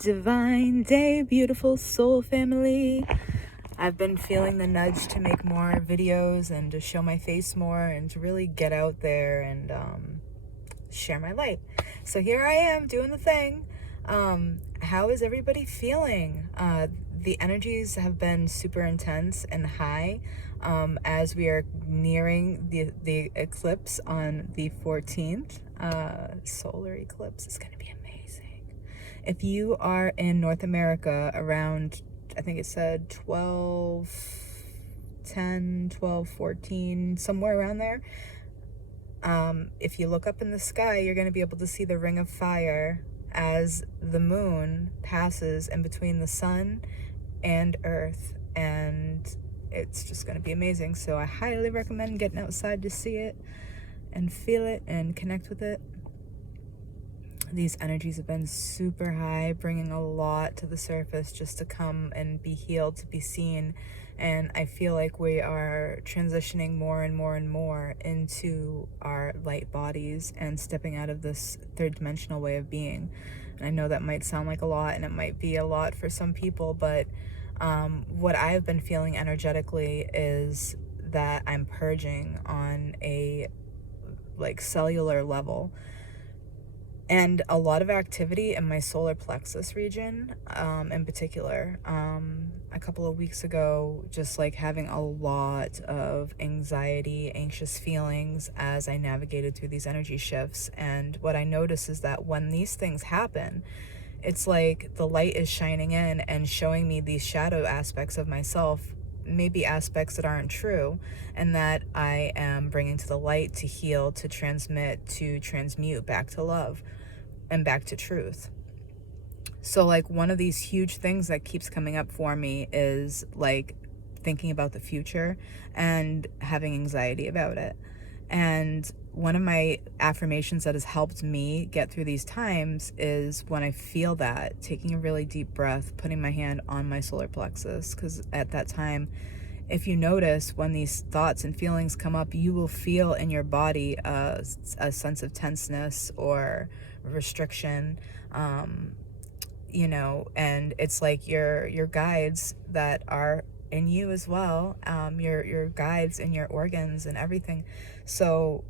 Divine day, beautiful soul family. I've been feeling the nudge to make more videos and to show my face more and to really get out there and share my light. So here I am doing the thing. How is everybody feeling? The energies have been super intense and high as we are nearing the eclipse on the 14th. Solar eclipse is going to be amazing. If you are in North America around, I think it said 10, 12, 14, somewhere around there, if you look up in the sky, you're going to be able to see the ring of fire as the moon passes in between the sun and earth, and it's just going to be amazing. So I highly recommend getting outside to see it and feel it and connect with it. These energies have been super high, bringing a lot to the surface just to come and be healed, to be seen. And I feel like we are transitioning more and more and more into our light bodies and stepping out of this third dimensional way of being. And I know that might sound like a lot, and it might be a lot for some people, but what I've been feeling energetically is that I'm purging on a cellular level. And a lot of activity in my solar plexus region, in particular. A couple of weeks ago, just having a lot of anxiety, anxious feelings as I navigated through these energy shifts. And what I notice is that when these things happen, it's like the light is shining in and showing me these shadow aspects of myself, maybe aspects that aren't true, and that I am bringing to the light to heal, to transmit, to transmute back to love and back to truth. So one of these huge things that keeps coming up for me is thinking about the future and having anxiety about it. And one of my affirmations that has helped me get through these times is when I feel that, taking a really deep breath, putting my hand on my solar plexus, because at that time, if you notice, when these thoughts and feelings come up, you will feel in your body a sense of tenseness or restriction, and it's like your guides that are in you as well, your guides in your organs and everything. So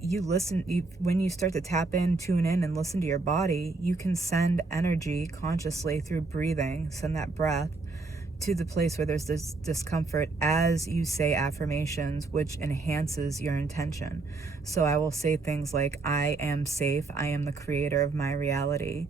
you listen, when you start to tap in, tune in, and listen to your body, you can send energy consciously through breathing, send that breath to the place where there's this discomfort as you say affirmations, which enhances your intention. So I will say things like, I am safe, I am the creator of my reality,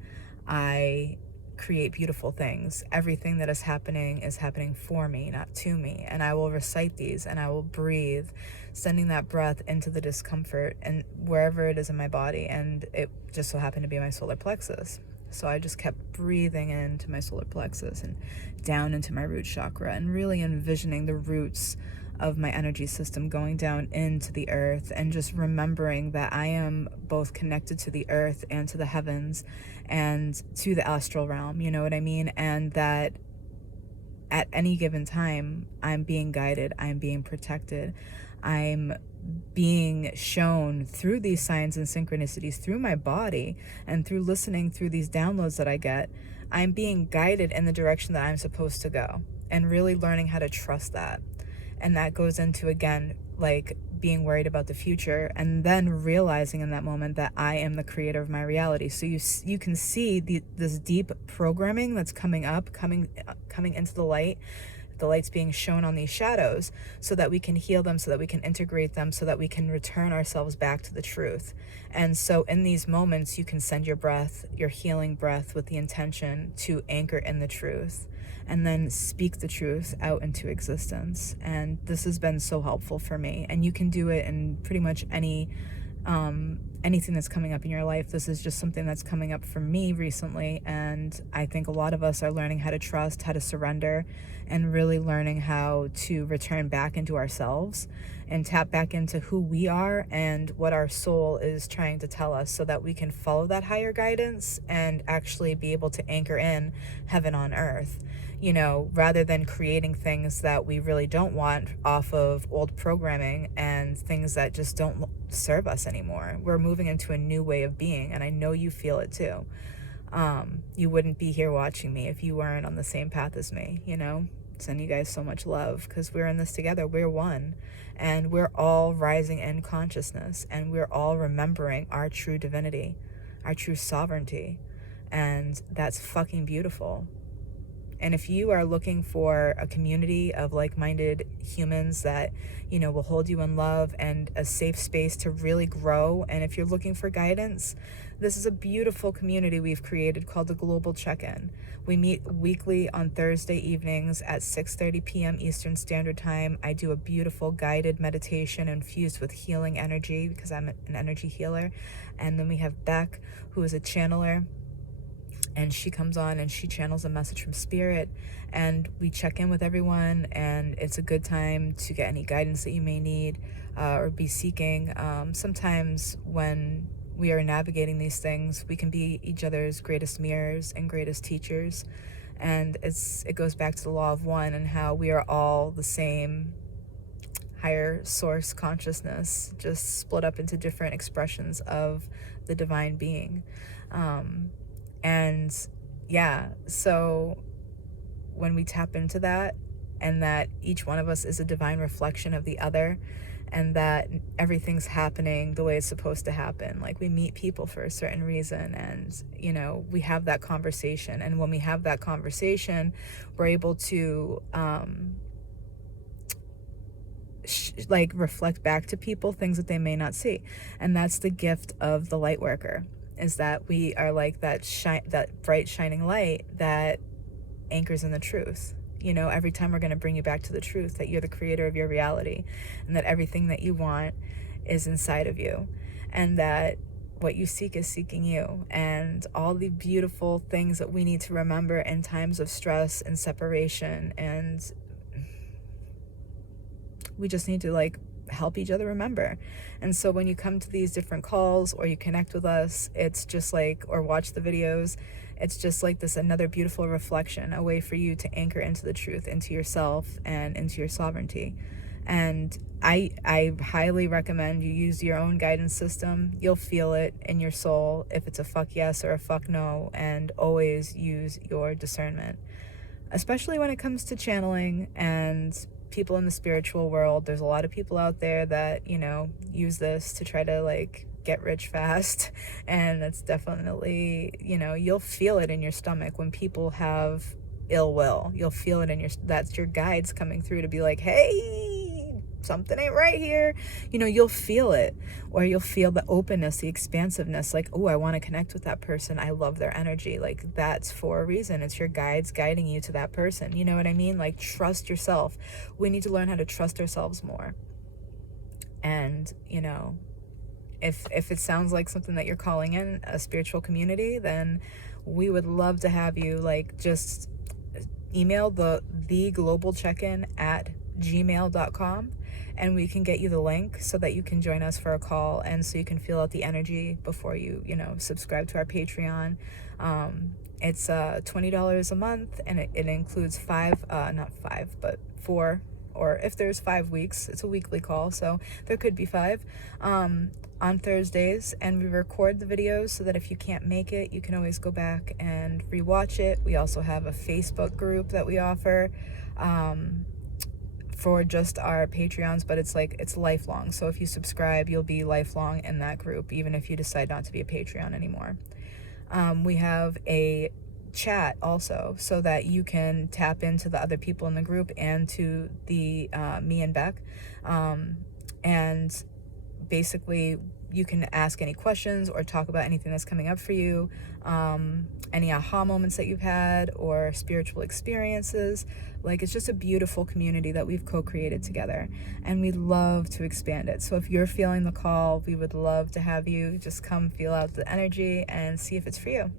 I create beautiful things, everything that is happening for me, not to me. And I will recite these and I will breathe, sending that breath into the discomfort and wherever it is in my body. And it just so happened to be my solar plexus. So I just kept breathing into my solar plexus and down into my root chakra, and really envisioning the roots of my energy system going down into the earth, and just remembering that I am both connected to the earth and to the heavens and to the astral realm, you know what I mean? And that at any given time, I'm being guided, I'm being protected, I'm being shown through these signs and synchronicities through my body, and through listening through these downloads that I get, I'm being guided in the direction that I'm supposed to go, and really learning how to trust that. And that goes into, again, being worried about the future, and then realizing in that moment that I am the creator of my reality. So you can see this deep programming that's coming into the light. The light's being shown on these shadows so that we can heal them, so that we can integrate them, so that we can return ourselves back to the truth. And so in these moments, you can send your breath, your healing breath, with the intention to anchor in the truth, and then speak the truth out into existence. And this has been so helpful for me. And you can do it in pretty much anything that's coming up in your life. This is just something that's coming up for me recently, and I think a lot of us are learning how to trust, how to surrender, and really learning how to return back into ourselves and tap back into who we are and what our soul is trying to tell us, so that we can follow that higher guidance and actually be able to anchor in heaven on earth, rather than creating things that we really don't want off of old programming and things that just don't serve us anymore. We're moving into a new way of being, and I know you feel it too. You wouldn't be here watching me if you weren't on the same path as me, Send you guys so much love because we're in this together. We're one, and we're all rising in consciousness, and we're all remembering our true divinity, our true sovereignty, and that's fucking beautiful. And if you are looking for a community of like-minded humans that, will hold you in love and a safe space to really grow, and if you're looking for guidance, this is a beautiful community we've created called Theglobalcheckin. We meet weekly on Thursday evenings at 6:30 p.m. Eastern Standard Time. I do a beautiful guided meditation infused with healing energy because I'm an energy healer. And then we have Beck, who is a channeler, and she comes on and she channels a message from spirit, and we check in with everyone, and it's a good time to get any guidance that you may need or be seeking. Sometimes when we are navigating these things, we can be each other's greatest mirrors and greatest teachers, and it goes back to the law of one and how we are all the same higher source consciousness, just split up into different expressions of the divine being. And yeah, so when we tap into that, and that each one of us is a divine reflection of the other, and that everything's happening the way it's supposed to happen. Like, we meet people for a certain reason, and, we have that conversation. And when we have that conversation, we're able to, reflect back to people things that they may not see. And that's the gift of the light worker, is that we are like that bright shining light that anchors in the truth. Every time we're going to bring you back to the truth, that you're the creator of your reality, and that everything that you want is inside of you, and that what you seek is seeking you, and all the beautiful things that we need to remember in times of stress and separation, and we just need to help each other remember. And so when you come to these different calls or you connect with us, it's just or watch the videos, it's just like this another beautiful reflection, a way for you to anchor into the truth, into yourself, and into your sovereignty. And I highly recommend you use your own guidance system. You'll feel it in your soul if it's a fuck yes or a fuck no, and always use your discernment, especially when it comes to channeling and people in the spiritual world. There's a lot of people out there that, use this to try to get rich fast. And that's definitely, you'll feel it in your stomach when people have ill will. You'll feel it that's your guides coming through to be like, hey, something ain't right here. You'll feel it, or you'll feel the openness, the expansiveness, oh, I want to connect with that person. I love their energy. That's for a reason. It's your guides guiding you to that person. You know what I mean? Trust yourself. We need to learn how to trust ourselves more. And, if it sounds like something that you're calling in a spiritual community, then we would love to have you just email the Theglobalcheckin at gmail.com, and we can get you the link so that you can join us for a call, and so you can feel out the energy before you subscribe to our Patreon. It's $20 a month, and it includes four, or if there's 5 weeks, it's a weekly call, so there could be 5 on Thursdays. And we record the videos so that if you can't make it, you can always go back and rewatch it. We also have a Facebook group that we offer for just our Patreons, but it's lifelong. So if you subscribe, you'll be lifelong in that group, even if you decide not to be a Patreon anymore. We have a chat also, so that you can tap into the other people in the group and to the me and Beck, and basically you can ask any questions or talk about anything that's coming up for you, any aha moments that you've had or spiritual experiences. It's just a beautiful community that we've co-created together, and we'd love to expand it. So if you're feeling the call, we would love to have you just come feel out the energy and see if it's for you.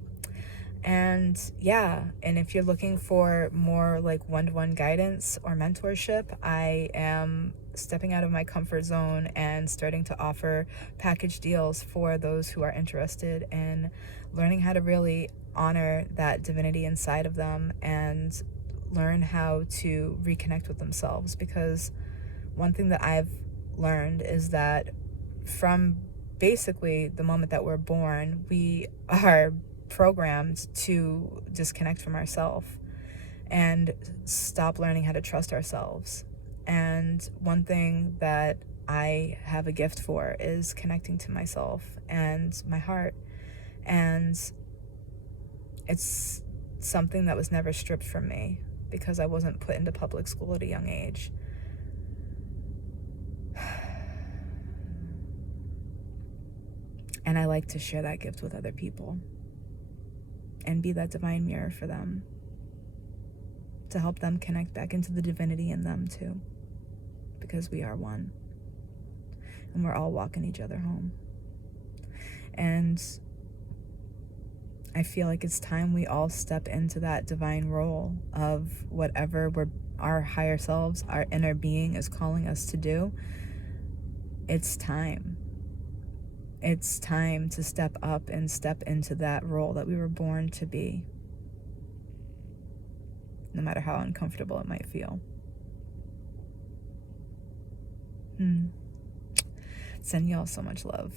And yeah, and if you're looking for more one-to-one guidance or mentorship, I am stepping out of my comfort zone and starting to offer package deals for those who are interested in learning how to really honor that divinity inside of them and learn how to reconnect with themselves. Because one thing that I've learned is that from basically the moment that we're born, we are programmed to disconnect from ourselves and stop learning how to trust ourselves. And one thing that I have a gift for is connecting to myself and my heart. And it's something that was never stripped from me because I wasn't put into public school at a young age. And I like to share that gift with other people and be that divine mirror for them, to help them connect back into the divinity in them too, because we are one and we're all walking each other home. And I feel like it's time we all step into that divine role of whatever our higher selves, our inner being is calling us to do. It's time. It's time to step up and step into that role that we were born to be, no matter how uncomfortable it might feel. Send y'all so much love.